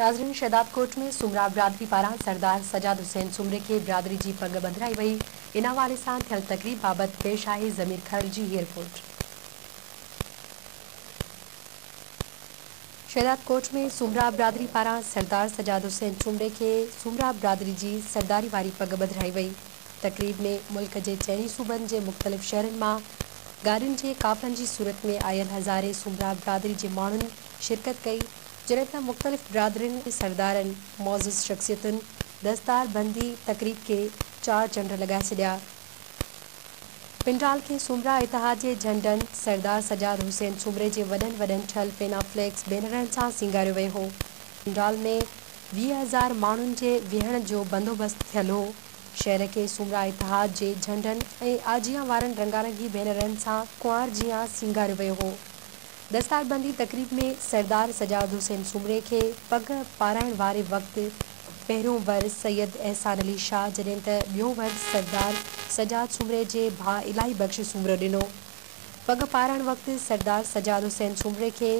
नाज़रीन, शहदाद कोट में सुमरा बिरादरी पारां सरदार सजाद हुसैन सुमरे के बिरादरी जी पग बंधराई वही। इन हवाले सां थियल तकरीब बाबत पेश आहे ज़मीर खर जी रिपोर्ट। शहदाद कोट में सुमरा बिरादरी पारां सरदार सजाद हुसैन सुमरे के सुमरा बिरादरी जी सरदारी वारी पग बंधराई वही। तकरीब में मुल्क के चइनी सूबन के मुख़्तलिफ़ शहरन में गाड़ियुनि के काफ़िलनि की सूरत में आयल हज़ारे सुमरा बिरादरी के माण्हुनि शिरकत कई, जॾहिं त मुख़्तलिफ़ बिरादरियुनि सरदारनि मौज़ूज़ शख़्सियतुनि दस्तार बंदी तकरीब के 4 चंड लगाए छॾिया। पिंडाल के सुमरा इतिहाद के झंडन सरदार सजाद हुसैन सुमरे के वॾनि वॾनि ठल पेना फ्लैक्स बैनरनि सां सिंगारियो वियो हो। पिंडाल में 20,000 माण्हुनि के विहण जो बंदोबस्त थियल हो। शहर के सुमरा इतिहाद के झंडन ऐं आजियां वारनि रंगारंगी बैनरनि सां कुंवार जियां सिंगारियो वियो हो। दस्तारबंदी तकरीब में सरदार सजाद हुसैन सुमरे के पग पाराइण वारे वक़्तु पहिरियों वर सैयद एहसान अली शाह जॾहिं त ॿियों वर सरदार सजाद सुमरे जे भाउ इलाही बख़्श सुमरो ॾिनो। पग पाराइण वक़्तु सरदार सजाद हुसैन सुमरे के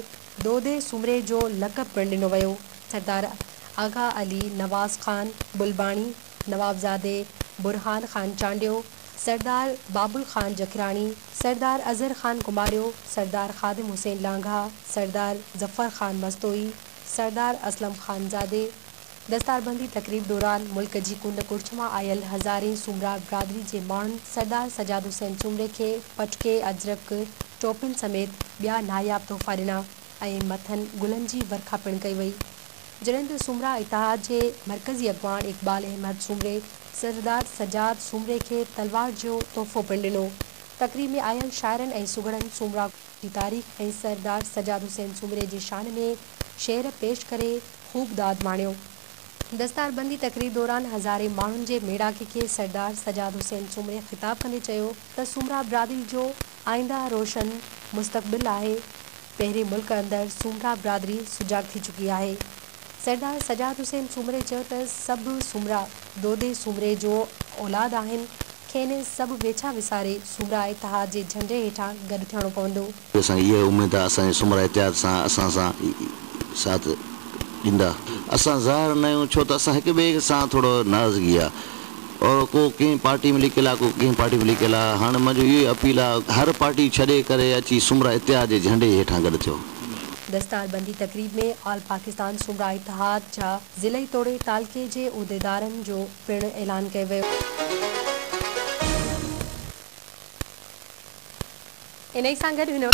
दोदे सुमरे जो लक़ब पिणु ॾिनो वियो। सरदार आगा अली नवाज़ खान बुलबाणी, नवाबजादे बुरहान खान चांडियो, सरदार बाबुल खान जखरानी, सरदार अजहर खान कुमारियो, सरदार खादिम हुसैन लांघा, सरदार जफ़र खान मस्तोई, सरदार असलम खानजादे। दस्तारबंदी तकरीब दौरान मुल्क की कुंड कुर्छ में आयल हज़ारे सुमरा बिरादरी के माण्हुनि सरदार सजाद हुसैन सुमरे के पटके अजरक टोपिन समेत बिया नायाब तोहफ़ा ॾिना ऐं मथन गुलन की वर्खा पिणु कई वई। जॾहिं त सुमरा इतिहाद के मरकज़ी अॻवान इक़बाल अहमद सुमरे सरदार सजाद सुमरे के तलवार जो तोहफ़ो पिणु ॾिनो। तकरीब में आयल शायरनि ऐं सुगड़नि सुमरा की तारीख़ ऐं सरदार सजाद हुसैन सुमरे की शान में शेर पेश करे खूब दाद माणियो। दस्तारबंदी तकरीब दौरान हज़ारे माण्हुनि के मेड़ाके के सरदार सजाद हुसैन सुमरे ख़िताब कंदे चयो त सुमरा बिरादरी जो आइंदा रोशन मुस्तक़बिल आहे। पहिरें मुल्क अंदर सुमरा बिरादरी सुजाग थी चुकी है। सरदार सजाद हुसैन सुमरे चयो त सभु सुमरा दोदे सुमरे जो औलाद आहिनि, खेनि सभु वेछा विसारे सुमरा इतिहाद जे झंडे हेठां गॾु थियणो पवंदो। असांखे इहा उमेद आहे असांजे सुमरा इतिहाद सां असां साथ ॾींदा। असां ज़ाहिर न आहियूं छो त असां हिक ॿिए सां थोरो नाराज़गी आहे और को कंहिं पार्टी में लिकियलु आहे, को कंहिं पार्टी में लिकियलु आहे। हाणे मुंहिंजो इहो अपील आहे हर पार्टी छॾे करे अची सुमरा इतिहाद जे झंडे हेठां गॾु थियो। दस्तारबंदी तकरीब में ऑल पाकिस्तान सुमरा इतिहाद जा ज़िले तोड़े तालके जे उहदेदारनि जो पिणु ऐलान कयो वियो। इन सां गॾु हिन